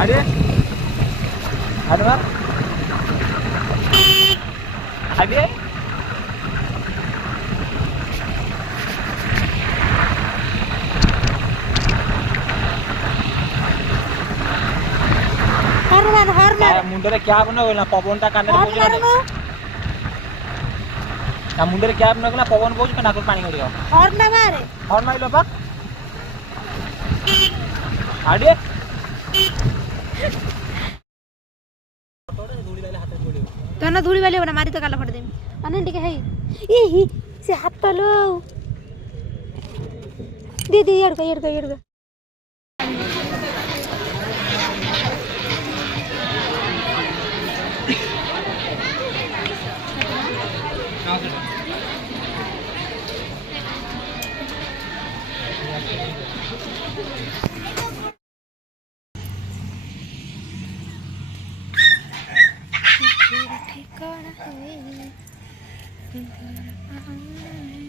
अरे अरे अरे मुंडे क्या बना पवन कान मुंडे क्या बना पवन बोझ नाक पानी गड़िया हॉर्न मारिल बा आड़े तो ना धूली वाले बना मारी तो काला फट दे अने ठीक है ए ही से हाथ लो दीदी येड़ ठिकाना है